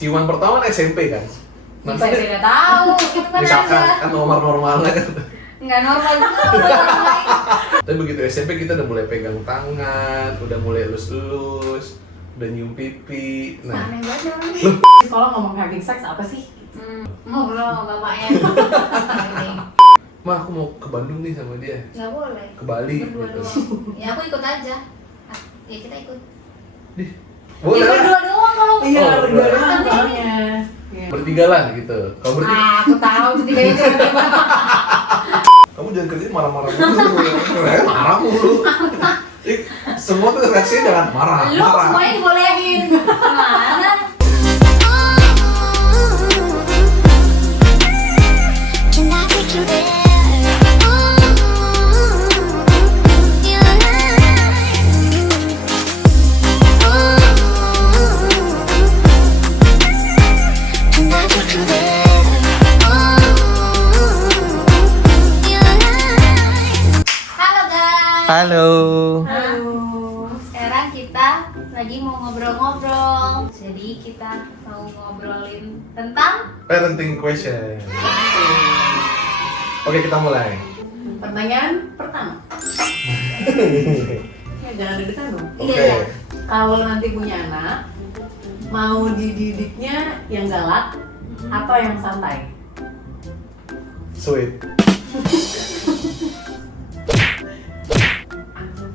Ciuman pertama kan SMP kan? Saya nggak tahu, itu kan Misalkan aja. kan normalnya kan. Nggak normal juga orang lain. Tapi begitu SMP kita udah mulai pegang tangan, udah mulai elus-elus, udah nyium pipi. Nah, Aneh banget orang ini. Sekolah ngomong having sex apa sih? Ngobrol sama bapaknya. mah aku mau ke Bandung nih sama dia, Nggak boleh. ke Bali. Berdua gitu. doang. Ya aku ikut aja. Ya kita ikut. Boleh Ya lah. berdua doang kalau. Iya, Oh, berdua berdua. doang soalnya. Iya. Bertiga lah gitu. Kalau bertiga, Aku tahu itu tiganya cewek. kamu jangan kerja marah-marah mulu. Marah mulu. Semua tuh reaksinya jangan marah. Lu marah. semuanya dibolehin. Gimana? Can I take you there? Can I take you there? Halo guys. Halo. Halo. Sekarang kita lagi mau ngobrol-ngobrol. Jadi kita mau ngobrolin tentang Parenting question. Oke, kita mulai. Pertanyaan pertama. Ya, jangan deg-degan dong. Oke. Iya. Kalau nanti punya anak, mau dididiknya yang galak atau yang santai? Sweet.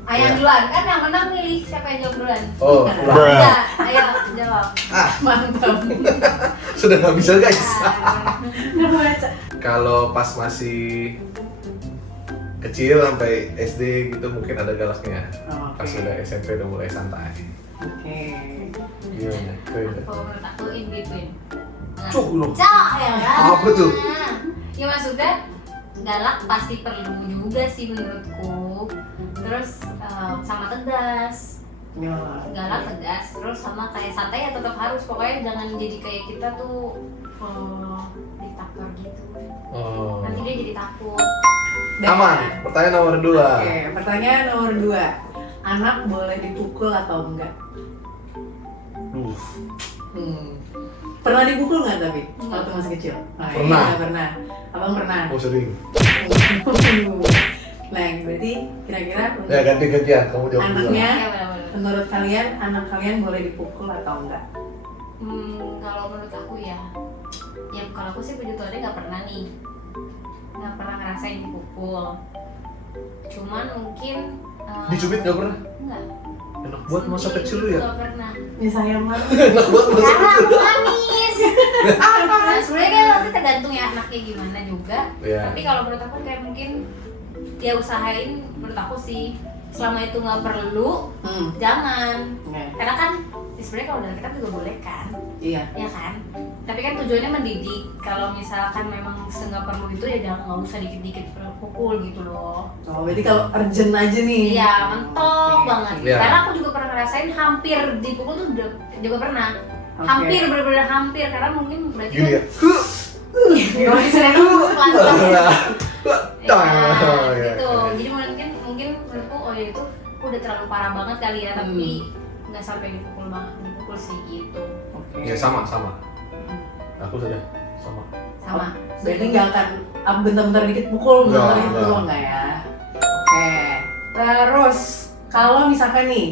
ayam duluan kan yang menang milih siapa yang jawab duluan. Oh, Enggak, ayo jawab. Mantap. sudah nggak bisa guys. Nggak baca. Kalau pas masih kecil sampai SD gitu mungkin ada galaknya. Oh, Pas oke. udah SMP udah mulai santai. Oke. Gimana? Keren. Kalau menurut aku in between. Cuk lu. Cok ya kan? Apa tuh? Ya maksudnya galak pasti perlu juga sih menurutku. Terus sama tegas. Ya. Galak tegas, terus sama kayak santai ya tetap harus. Pokoknya jangan jadi kayak kita tuh ditaker gitu. Oh. Nanti dia jadi takut. Dan- Aman. Pertanyaan nomor 2. Oke, pertanyaan nomor 2. Anak boleh dipukul atau enggak? Pernah dipukul nggak tapi Enggak. waktu masih kecil? Nah, Pernah. iya, pernah. Abang pernah. Oh sering. Nah, berarti kira-kira untuk Ya ganti-gantian. Kamu jawab dulu. anaknya, Ya benar-benar. menurut kalian anak kalian boleh dipukul atau enggak? Kalau menurut aku ya kalau aku sih puji Tuhan nggak pernah nih, nggak pernah ngerasain dipukul. Cuman mungkin Dicubit nggak pernah? Enggak. Enak buat masa kecil lu ya. Nggak pernah. Ya sayang banget. Enak buat masa Karena kecil. aku manis. Nah, sebenarnya kan nanti tergantung ya anaknya gimana juga. Iya. Tapi kalau menurut aku kayak mungkin ya usahain, menurut aku sih selama itu nggak perlu, jangan. Oke. Karena kan sebenarnya kalau dari kita juga boleh kan, Iya. ya kan. Tapi kan tujuannya mendidik. Kalau misalkan memang nggak perlu itu ya jangan, nggak usah dikit-dikit pukul gitu loh. Oh, berarti kalau urgent aja nih. Iya, mentok Oke, banget. Iya. Karena aku juga pernah ngerasain hampir dipukul tuh juga pernah. Oke. Hampir, bener-bener hampir. Karena mungkin berarti Gini ya. Gimana sih pelan-pelan. Ya, Oh, iya, gitu. iya. Jadi mungkin menurutku oh ya itu udah terlalu parah banget kali ya, tapi nggak sampai dipukul banget, dipukul sih gitu. Oke. Ya sama. Aku sudah sama. Sama. Berarti nggak akan bentar-bentar dikit pukul, bentar Nggak, dikit nggak. pukul nggak ya? Oke. Terus kalau misalkan nih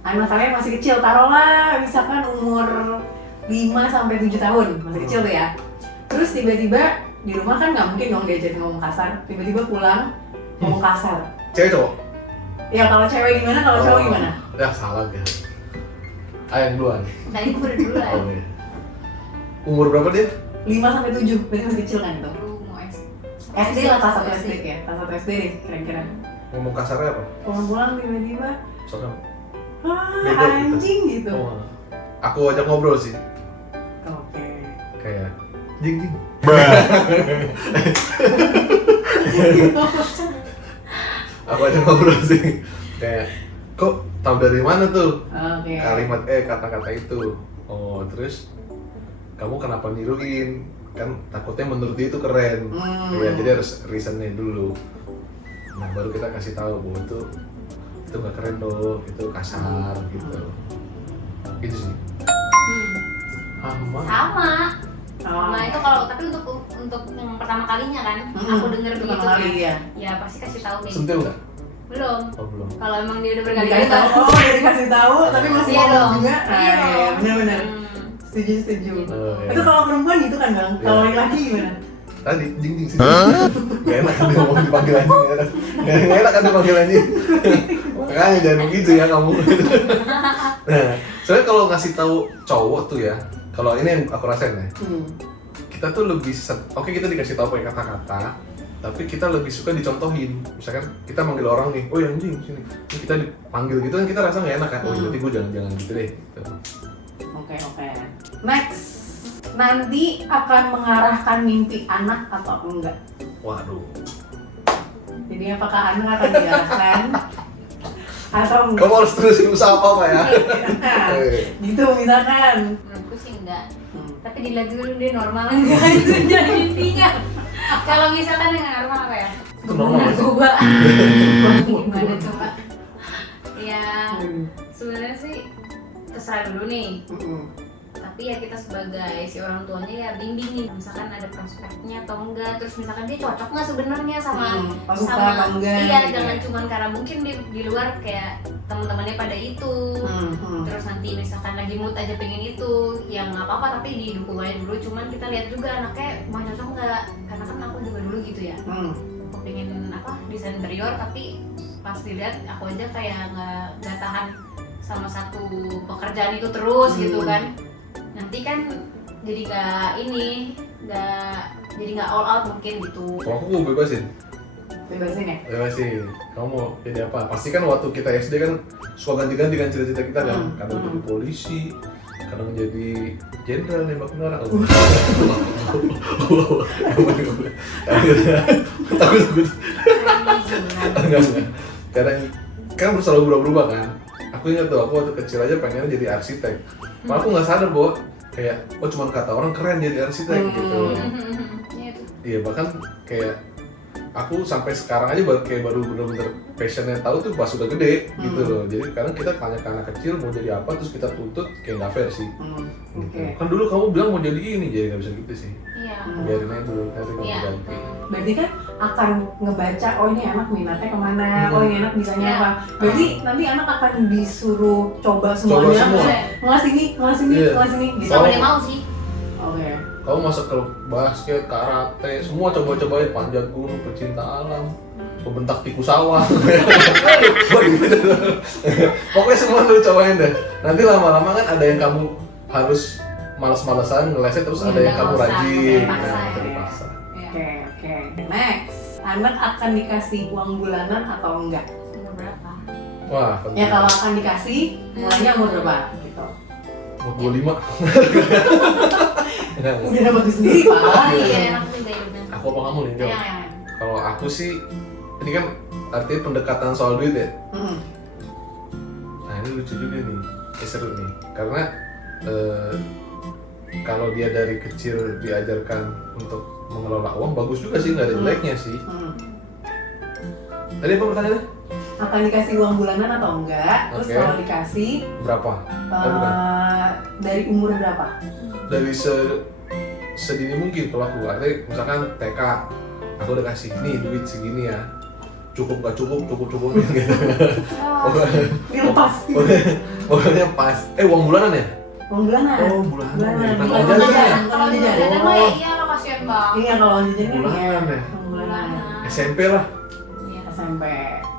anak kalian masih kecil, taruhlah misalkan umur 5 sampai 7 tahun, masih kecil tuh ya. Terus tiba-tiba di rumah kan nggak mungkin dong diajarin ngomong kasar, tiba-tiba pulang ngomong kasar. Cewek cowok? Ya kalau cewek gimana, kalau cowok gimana? Udah salah kan. Ayang duluan. Tadi aku udah dulu lah. Oh, iya. Umur berapa dia? 5 sampai 7, berarti masih kecil kan itu? Baru mau SD lah, kelas 1 SD ya, kelas 1 SD deh kira-kira. Ngomong kasarnya apa? Pulang-pulang tiba-tiba, Misalkan. wah Bego gitu. anjing gitu. Oh. Aku ajak ngobrol sih. Oke. Kayak jing. Aku ajak ngobrol sih. Kayak kok tahu dari mana tuh Oke. kalimat kata-kata itu? Oh, terus kamu kenapa niruin? Kan takutnya menurut dia itu keren. Ya, jadi harus reasonnya dulu. Nah, baru kita kasih tahu bahwa itu nggak keren loh, itu kasar gitu. Gitu sih. Sama. Oh. Nah itu kalau tapi untuk yang pertama kalinya kan, aku denger begitu pertama kali kan. ya. Ya pasti kasih tahu nih. Sentil nggak? Belum. Oh belum. Kalau emang dia udah Dikasih berkali-kali tahu, baru. udah dikasih tahu, tapi masih Iya ngomong dong. juga. Iya dong. Benar-benar. Hmm. Setuju. Oh, iya. Itu kalau perempuan gitu kan bang, Iya. kalau laki-laki gimana? Tadi jing sih. Gak enak kan dia ngomong dipanggil anjing, gak enak. Gak enak kan dipanggil anjing. Makanya jangan begitu ya kamu. Nah, soalnya kalau ngasih tahu cowok tuh ya, kalau ini yang aku rasain ya, kita tuh lebih oke kita dikasih tahu pakai kata-kata, tapi kita lebih suka dicontohin. Misalkan kita manggil orang nih, oh ya anjing sini. Ini kita dipanggil gitu kan kita rasa nggak enak kan. Oh berarti gue jangan gitu deh. Gitu. Oke. Next. Nanti akan mengarahkan mimpi anak atau enggak? Waduh. Jadi apakah anak akan diarahkan atau enggak? Kamu harus terusin usaha apa ya? Nah, gitu misalkan. Menurutku sih enggak. Tapi dilihat dulu dia normal enggak itu jadi intinya. Kalau misalkan yang normal apa ya? Itu normal nggak sih? Narkoba. Gimana coba? Ya sebenarnya sih terserah dulu nih. Tapi ya kita sebagai si orang tuanya ya bimbingin, misalkan ada prospeknya atau enggak, terus misalkan dia cocok nggak sebenarnya sama suka atau enggak, iya gitu jangan ya. cuman karena mungkin di luar kayak teman-temannya pada itu, terus nanti misalkan lagi mood aja pengen itu, yang nggak apa-apa tapi didukung aja dulu, cuman kita lihat juga anaknya mau cocok nggak, karena kan aku juga dulu gitu ya, aku pengen apa desain interior tapi pas dilihat aku aja kayak nggak tahan sama satu pekerjaan itu terus gitu kan. Nanti kan jadi nggak all out mungkin gitu. Kalau aku gue bebasin. Bebasin ya? Bebasin. Kamu mau jadi apa? Pasti kan waktu kita SD kan suka ganti-ganti kan cita-cita kita kan. Kadang jadi polisi, kadang jadi jenderal nembak orang. Takut. Enggak. Kadang kan selalu berubah-ubah kan. Aku ingat tuh, aku waktu kecil aja pengen jadi arsitek. Malah aku nggak sadar bahwa kayak, oh cuma kata orang keren jadi arsitek gitu. Iya tuh. Iya bahkan kayak aku sampai sekarang aja baru bener-bener passionnya tahu tuh pas udah gede gitu loh. Jadi kadang kita tanya ke anak kecil mau jadi apa terus kita tuntut kayak nggak fair sih. Gitu. Kan dulu kamu bilang mau jadi ini, jadi nggak bisa gitu sih. Iya. Biarin aja dulu, nanti kamu Iya. ganti. Berarti kan akan ngebaca, oh ini anak minatnya kemana, oh ini anak bisanya Iya. apa. Berarti nanti anak akan disuruh coba semuanya, semua. ngelas ini, Iya. ngelas ini, gitu. Sama dia mau sih. Oke. Kamu masuk ke basket, karate, semua coba-cobain, panjat gunung, pecinta alam, pembentak tikus sawah. Pokoknya semua lu cobain deh. Nanti lama-lama kan ada yang kamu harus malas-malasan ngelesnya, terus ada yang Nggak kamu usah, rajin. dipaksa Nah, ya. dipaksa. Oke. Next, anak akan dikasih uang bulanan atau enggak? Umur berapa? Wah, Ya kalau akan dikasih, mulainya umur berapa? Gitu. umur 25. Enggak. Udah dapat duit sendiri pak. Iya enak juga hidupnya. Aku apa kamu nih, Jo? Iya. Kalau aku sih, ini kan artinya pendekatan soal duit ya. Nah ini lucu juga nih, seru nih. Karena kalau dia dari kecil diajarkan untuk mengelola uang, bagus juga sih, nggak ada jeleknya sih. Tadi apa pertanyaannya? Akan dikasih uang bulanan atau enggak? Terus Oke. kalau dikasih, Berapa? Bukan. dari umur berapa? Dari sedini mungkin kalau aku. Artinya misalkan TK, aku udah kasih nih duit segini ya. Cukup gak cukup, cukup-cukupin gitu. Dilepas. Pokoknya pas. Uang bulanan ya? Uang bulanan. Oh, bulanan. Bulanan. Bukan Bukan uang jajan jajan. ya? Bukan jajan. Jajan mah ya iya lo kasihan bang. Iya kalau uang jajan kan Bulanan ya? uang bulanan. SMP lah. Iya. SMP.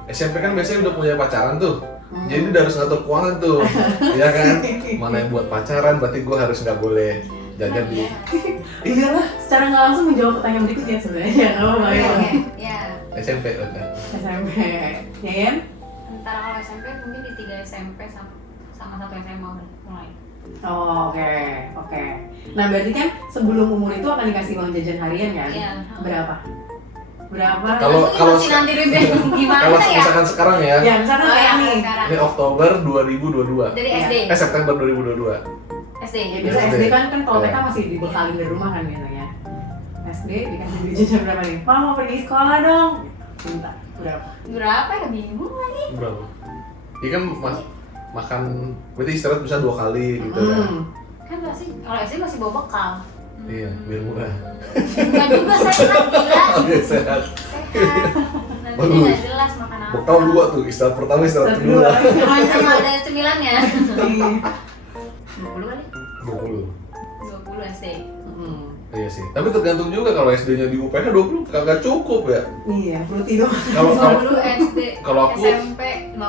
SMP kan biasanya udah punya pacaran tuh. Jadi udah harus ngatur keuangan tuh. Iya kan? Mana yang buat pacaran, berarti gue harus nggak boleh jajan di. Iyalah, secara nggak langsung menjawab pertanyaan berikutnya sebenarnya. Oh, Iya. baik. Iya. SMP oke. SMP. Ya kan? Antara kalau SMP mungkin di 3 SMP sama 1 SMA udah mulai. Oh, oke. Nah, berarti kan sebelum umur itu akan dikasih uang jajan harian kan? Iya. Berapa? Kalau masih nanti ribet gimana kalau ya? misalkan sekarang ya, Ya, misalkan Oh, kayak yang nih. sekarang. ini Oktober 2022. Dari Iya. SD. September 2022. SD. Ya, biasa SD. SD kan kalau Iya. TK masih dibekalin dari rumah kan biasanya. SD dikasih duit jajan berapa nih? Mama mau pergi sekolah dong. Minta berapa? Berapa ya bingung lagi. Berapa? Iya kan makan, berarti istirahat bisa 2 kali gitu kan. Kan pasti kalau SD masih bawa bekal. Iya, biar murah. Enggak juga sehat gila. Oke, sehat. Sehat. Nanti Bagus. nggak jelas makan apa. Bekal 2 tuh, istirahat pertama, istirahat kedua. Sama ada cemilannya. 20 kali? 20. 20 SD. Iya sih. Tapi tergantung juga kalau SD-nya di UPH 20 kagak cukup ya. Iya, fruity doang. Kalau 20 SD. kalau aku SMP 15.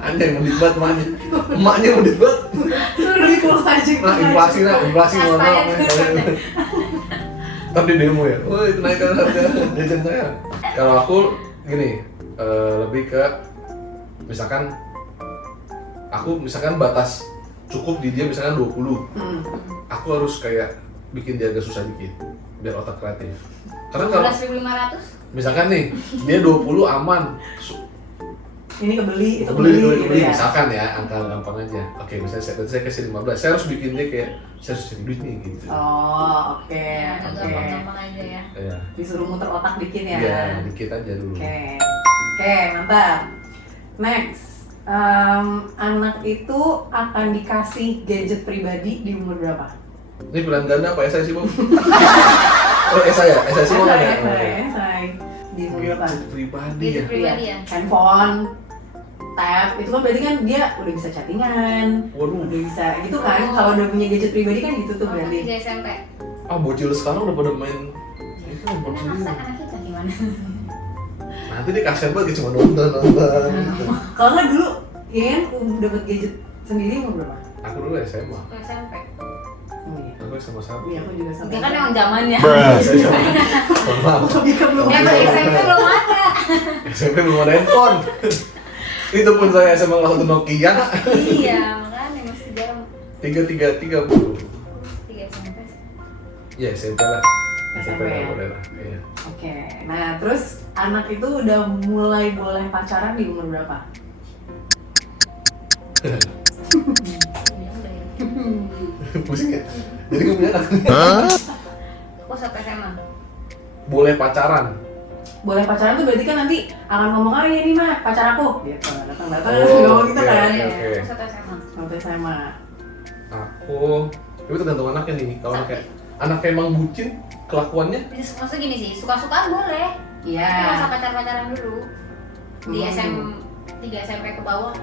anjing medit banget emaknya. Emaknya medit banget. Beli pulsa aja. Nah, inflasi Pas mana? saya tuh. Ntar di demo ya. Woi, kenaikan harga jajan saya. Kalau aku gini, lebih ke misalkan aku batas cukup di dia misalkan 20. Aku harus kayak bikin dia agak susah dikit biar otak kreatif. Karena kalau 12.500. misalkan nih dia 20 aman, Ini kebeli, itu kebeli gitu ya. misalkan ya angka gampang aja. Oke, misalnya saya kasih 15, saya harus bikin dia kayak saya harus cari duit nih gitu. Oh, oke. Ya, Oke. gampang-gampang aja ya. Iya. Disuruh muter otak dikit ya. Iya, dikit aja dulu. Oke, mantap. Next, anak itu akan dikasih gadget pribadi di umur berapa? Ini pilihan ganda apa esai sih, Bang? Oh, esai ya? Esai sih mana ya? Esai. Di umur berapa? Gadget pribadi ya. Gadget pribadi ya. Handphone, tab, itu kan berarti kan dia udah bisa chattingan, Waduh. udah bisa gitu kan. Kalau udah punya gadget pribadi kan gitu tuh berarti. Di SMP. Ah, bocil sekarang udah pada main itu handphone Kita sendiri. maksa anak kita gimana? Nanti dia kasihan banget cuma nonton gitu. Kalau nggak dulu, ya kan dapat gadget sendiri umur berapa? Aku dulu SMA. Ke SMP. Iya. Aku SMA 1. Iya, aku juga sama. Dia kan emang zamannya. Maaf. Lebih ke belum. Yang di SMP belum ada. SMP belum ada handphone. Itu pun saya SMA kelas 1 Nokia. Iya, makanya masih jarang. 333 Bu. 3 SMP. Ya SMP lah. SMP lah ya? boleh lah. Iya. Oke, nah terus anak itu udah mulai boleh pacaran di umur berapa? Iya, udah ya. Pusing ya? Jadi gue punya anak. Aku sampai SMA. Boleh pacaran. Boleh pacaran tuh berarti kan nanti akan ngomong, ah ini mah pacar aku gitu, datang-datang Oh, ngomong gitu oke, kan. oke. Iya, aku satu SMA. Sampai SMA. Aku, tapi tergantung anaknya nih. Kalau anaknya emang bucin kelakuannya, Maksudnya gini sih, suka-sukaan boleh. Iya. Tapi nggak usah pacar-pacaran dulu. Di SM 3 SMP ke bawah.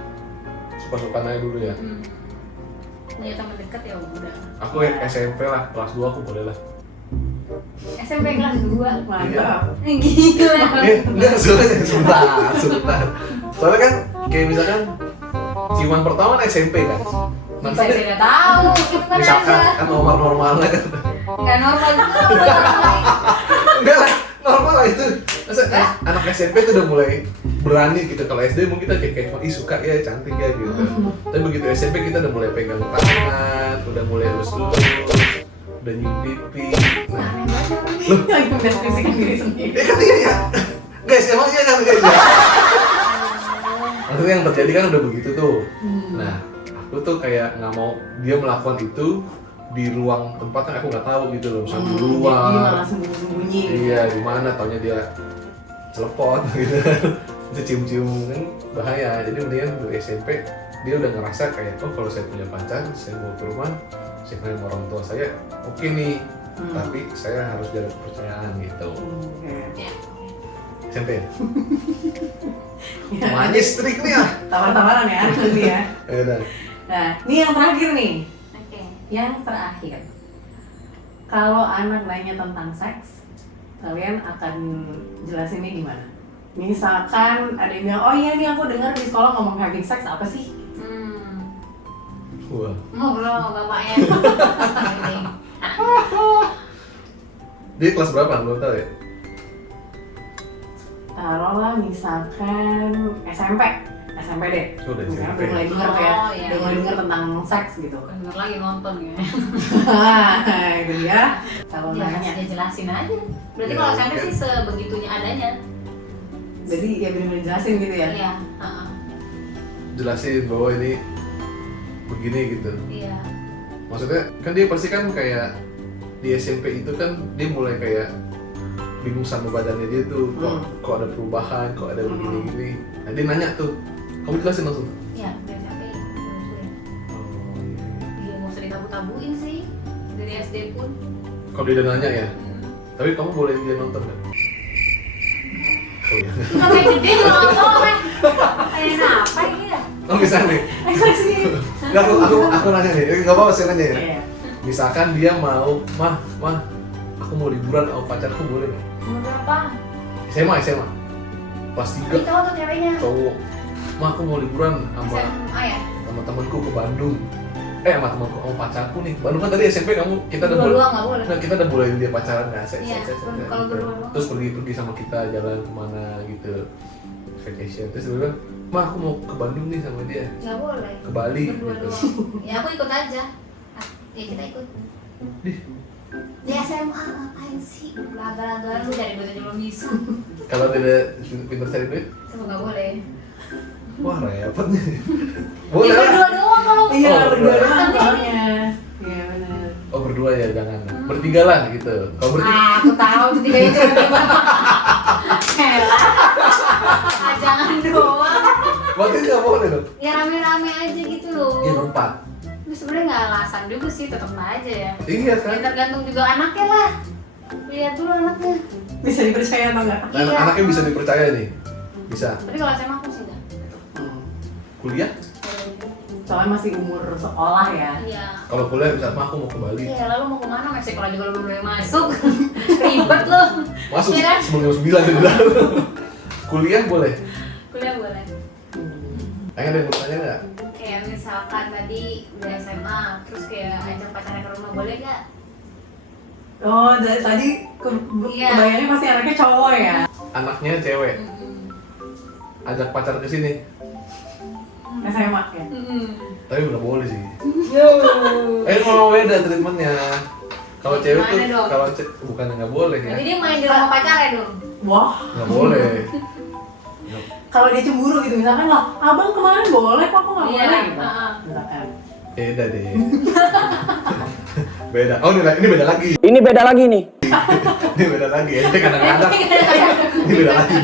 suka-sukaan aja dulu ya. Punya teman dekat ya udah. Aku SMP lah, kelas 2 aku boleh lah. SMP kelas 2. Mantap. Gila. Enggak, sebentar. Soalnya kan, kayak misalkan ciuman pertama kan SMP kan. Bisa nggak tahu, itu kan Misalkan ada. kan normalnya kan. Nggak normal juga. Enggak lah, normal lah itu. Masa anak SMP tuh udah mulai berani gitu. Kalau SD mungkin kita kayak ih suka ya, cantik ya gitu. Tapi begitu SMP kita udah mulai pegang tangan, udah mulai lus-lus, udah nyium pipi. Nah, Yang mendeskripsikan diri sendiri. ya kan iya ya. Guys, emang iya kan guys ya? Maksudnya yang terjadi kan udah begitu tuh. Nah, aku tuh kayak nggak mau dia melakukan itu di ruang tempat yang aku nggak tahu gitu loh, misalnya di Jadi luar. malah sembunyi-sembunyi. Iya, di mana taunya dia celepot gitu. Itu cium-cium kan bahaya. Jadi mendingan dari SMP dia udah ngerasa kayak oh kalau saya punya pacar, saya mau ke rumah, saya kenal orang tua saya, oke nih. Tapi saya harus jaga kepercayaan gitu. Oke. SMP. Makanya strik nih ah. Tawar-tawaran ya, nanti ya. Ya udah. Nah, ini yang terakhir nih. Oke. Yang terakhir. Kalau anak nanya tentang seks, kalian akan jelasinnya gimana? Misalkan ada yang bilang, oh iya nih aku dengar di sekolah ngomong having sex apa sih? Wah. Ngobrol sama bapaknya. Dia kelas berapa? Belum tahu ya? Taruhlah misalkan SMP deh. Oh, udah Misalnya SMP. udah mulai denger ya, Oh, iya. udah mulai denger tentang seks gitu. Bener lagi nonton ya. Itu dia. Kalau Ya, nanya, dia jelasin aja. Berarti Ya, kalau SMP oke. sih sebegitunya adanya. jadi ya bener-bener jelasin gitu ya. Iya. Heeh. Jelasin bahwa ini begini gitu. Iya. Maksudnya kan dia pasti kan kayak di SMP itu kan dia mulai kayak bingung sama badannya dia tuh, kok ada perubahan, kok ada begini-gini. Nah dia nanya tuh, kamu jelasin langsung. Iya, dari SMP. Oh, iya. sih dari SD pun. Kalau dia udah nanya ya. Tapi kamu boleh dia nonton nggak? Oh iya. Sampai gede juga nggak boleh. Kayak apa ini ya? Oh bisa nih. Ekspresi. Nggak, aku nanya nih. Nggak apa-apa saya nanya ya. Iya. Misalkan dia mau, mah, aku mau liburan sama pacarku boleh nggak? Umur berapa? SMA. Kelas 3 Cowok tuh ceweknya. cowok. Mah aku mau liburan sama SMA ya? temanku ke Bandung. Sama temanku, sama pacarku nih. Bandung kan tadi SMP kita udah Berdua nggak boleh. Nah, kita udah bolehin dia pacaran nggak? Iya, kalau berdua doang. Terus pergi sama kita jalan kemana gitu, vacation. Terus dia bilang, mah aku mau ke Bandung nih sama dia, Nggak boleh. ke Bali Berdua gitu. doang. Ya aku ikut aja. Ya kita ikut. Dih, Di SMA ngapain sih? Laga-laga lu dari duit aja belum bisa. kalau dia pintar cari duit, Itu nggak boleh. wah repot nih. Ya Boleh lah. berdua doang kalau. Iya, Oh, berdua berdua. doang soalnya. Iya benar. Oh berdua ya jangan. Bertiga lah gitu. Kalau bertiga, Aku tahu tuh tiganya cewek. Helah. Jangan doang. berarti nggak boleh dong. Ya rame-rame aja gitu loh. Iya berempat. Tapi sebenarnya nggak alasan juga sih, tetap aja ya. Iya Ya kan. tergantung juga anaknya lah. Lihat dulu anaknya. Bisa dipercaya atau enggak? Iya. Anaknya bisa dipercaya nih. Bisa. Tapi kalau SMA aku sih enggak. Kuliah? Soalnya masih umur sekolah ya. Iya. Kalau kuliah bisa, mah aku mau ke Bali. Iya, lalu mau kemana? Masih sekolah juga belum boleh masuk. Ribet loh. Masuk Iya kan? sebelum 9 dia bilang. Kuliah boleh. Kuliah boleh. Pengen ada yang mau tanya nggak? Kayak misalkan tadi udah SMA, terus kayak ajak pacarnya ke rumah, boleh nggak? Oh, dari tadi Iya. kebayangnya pasti anaknya cowok ya. Anaknya cewek, ajak pacar ke sini. SMA ya. Tapi udah boleh sih. Yo. Mau beda treatmentnya. Kalau cewek tuh, Gimana dong? kalau bukan nggak boleh ya. Berarti dia main di rumah pacarnya dong. Wah, Nggak boleh. kalau dia cemburu gitu misalkan lah, abang kemarin boleh kok aku nggak Iya, boleh gitu. heeh. Misalkan. Beda deh. Beda. Oh ini beda lagi. Ini beda lagi nih. Ini beda lagi ya. Ini kadang-kadang. Ini beda lagi.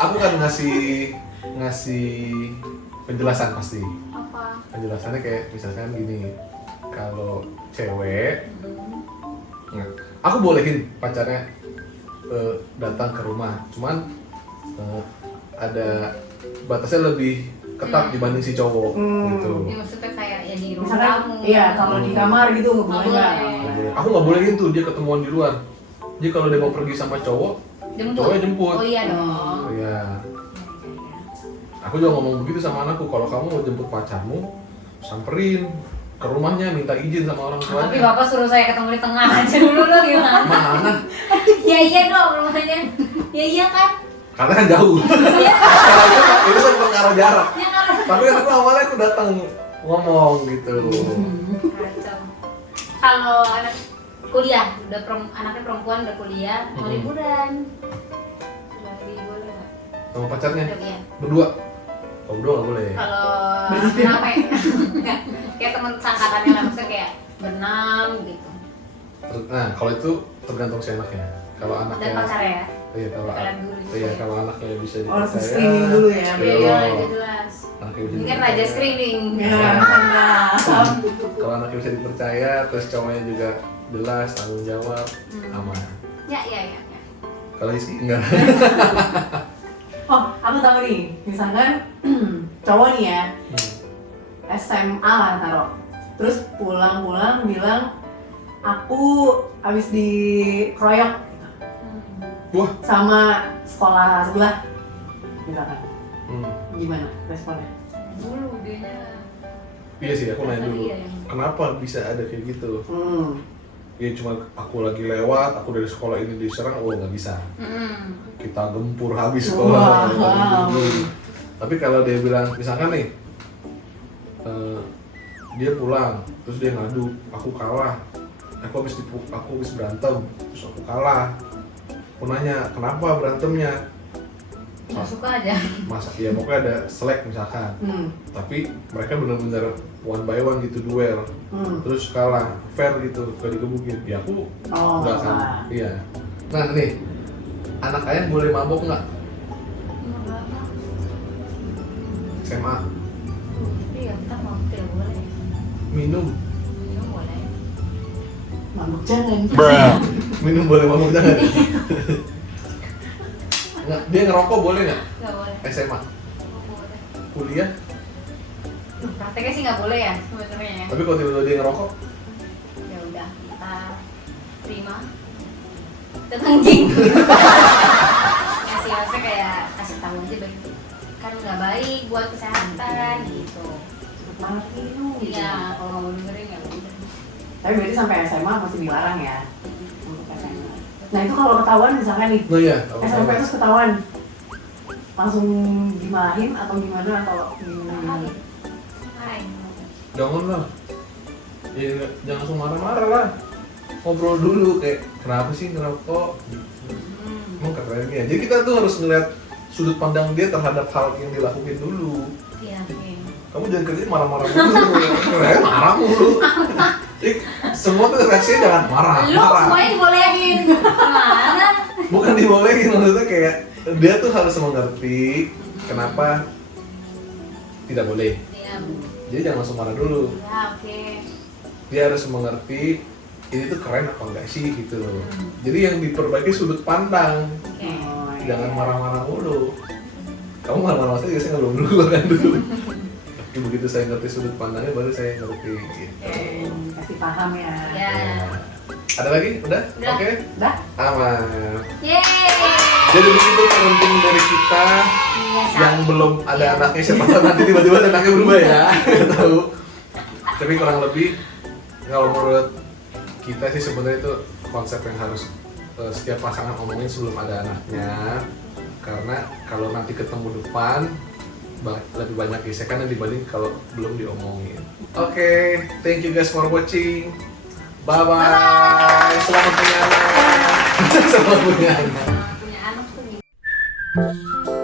Aku kan ngasih penjelasan pasti. Apa? Penjelasannya kayak misalkan gini, kalau cewek, nah, aku bolehin pacarnya datang ke rumah, cuman ada batasnya lebih ketat dibanding si cowok gitu. Ya maksudnya kayak ya di rumah Misalkan, kamu. iya kalau di kamar gitu nggak Nggak boleh nggak? boleh. Nggak boleh. Aku nggak bolehin tuh dia ketemuan di luar. Jadi kalau dia mau pergi sama cowok, cowoknya jemput. Oh iya dong. Iya. Aku juga ngomong begitu sama anakku, kalau kamu mau jemput pacarmu, samperin ke rumahnya, minta izin sama orang tuanya. Tapi bapak suruh saya ketemu di tengah aja dulu loh gimana? Mana? Ya iya dong rumahnya. Ya iya kan? Karena kan jauh. Iya. Itu kan perkara jarak. Ya kan? Tapi kan awalnya aku datang ngomong gitu. Kacau. Kalau anak kuliah, anaknya perempuan udah kuliah, mau liburan. Lagi boleh nggak? Sama pacarnya Iya. berdua. Oh, berdua nggak boleh. Kalau rame, nggak, kayak teman sangkatannya lah, maksudnya kayak berenam gitu. Nah, kalau itu tergantung si anaknya. Kalau Dan anaknya, pacarnya ya. iya kalau Kalian dulu. iya kalau anaknya bisa Harus dipercaya. screening dulu ya. Iya, Iya. iya, jelas. Anaknya bisa Ini kan dipercaya. raja screening. Ya, nah. Kalau anaknya bisa dipercaya, terus cowoknya juga jelas tanggung jawab, aman. Ya, ya, ya. ya. Kalau isi enggak. Oh, aku tahu nih. Misalkan cowok nih ya, SMA lah taruh. Terus pulang-pulang bilang aku habis dikeroyok gitu. Wah. Sama sekolah sebelah. Misalkan. Hmm. Gimana responnya? Dulu dia. Iya sih, aku nanya dulu. Iya, iya. Kenapa bisa ada kayak gitu? Hmm. Ya cuma aku lagi lewat, aku dari sekolah ini diserang, oh nggak bisa. Kita gempur habis sekolah. Wow. Tapi kalau dia bilang, misalkan nih, dia pulang, terus dia ngadu, aku kalah, aku habis berantem, terus aku kalah. Aku nanya, kenapa berantemnya? Nggak suka aja. Masa ya pokoknya ada selek misalkan. Tapi mereka benar-benar one by one gitu duel. Terus kalah, fair gitu, gak digebukin. Ya aku Oh, nggak akan. nggak. Iya. Nah nih, anak ayah boleh mabok nggak? SMA, Iya, kan mau tidak boleh. minum, Mabuk jangan. Minum boleh, mabuk jangan. Nggak, dia ngerokok boleh nggak? Nggak boleh. SMA, Nggak boleh. kuliah. Prakteknya sih nggak boleh ya sebenarnya ya. Tapi kalau tiba-tiba dia ngerokok, Ya udah kita terima. Ketengging. Ya sih maksudnya kayak kasih tahu aja baik kan nggak baik buat kesehatan gitu. Malah minum. Iya kalau nggak mau dengerin ya udah. Tapi berarti sampai SMA masih dilarang ya untuk SMA. Nah itu kalau ketahuan misalkan nih nah ya. SMP terus ketahuan langsung dimarahin atau gimana atau Hai. Hai. Jangan lah. Ya, jangan langsung marah-marah lah. Ngobrol dulu kayak kenapa sih ngerokok? Emang keren ya. Jadi kita tuh harus ngeliat sudut pandang dia terhadap hal yang dilakukan dulu. Iya. Oke. Kamu jangan kerja marah-marah mulu. Keren marah mulu. Semua tuh reaksinya jangan marah. Lu marah. semuanya dibolehin. Gimana? Bukan dibolehin, maksudnya kayak dia tuh harus mengerti kenapa tidak boleh. Iya. Jadi jangan langsung marah dulu. Ya oke. Dia harus mengerti ini tuh keren apa enggak sih gitu loh. Jadi yang diperbaiki sudut pandang, Oke. Oh, iya. jangan marah-marah mulu. Kamu marah-marah saya biasanya ngeluh dulu kan dulu. Tapi begitu saya ngerti sudut pandangnya baru saya ngerti gitu. Kasih paham ya. Ya. Ada lagi? Udah? Udah. Oke? Udah? Aman. Yeay. Jadi begitu parenting dari kita Iya, yang belum ada anaknya, siapa tahu nanti tiba-tiba ada anaknya berubah ya. Nggak tahu. Tapi kurang lebih kalau menurut kita sih sebenarnya itu konsep yang harus setiap pasangan omongin sebelum ada anaknya. Karena kalau nanti ketemu depan lebih banyak gesekan dibanding kalau belum diomongin. Oke, thank you guys for watching. Bye bye. Selamat punya anak. Selamat punya anak. Punya anak tuh gitu.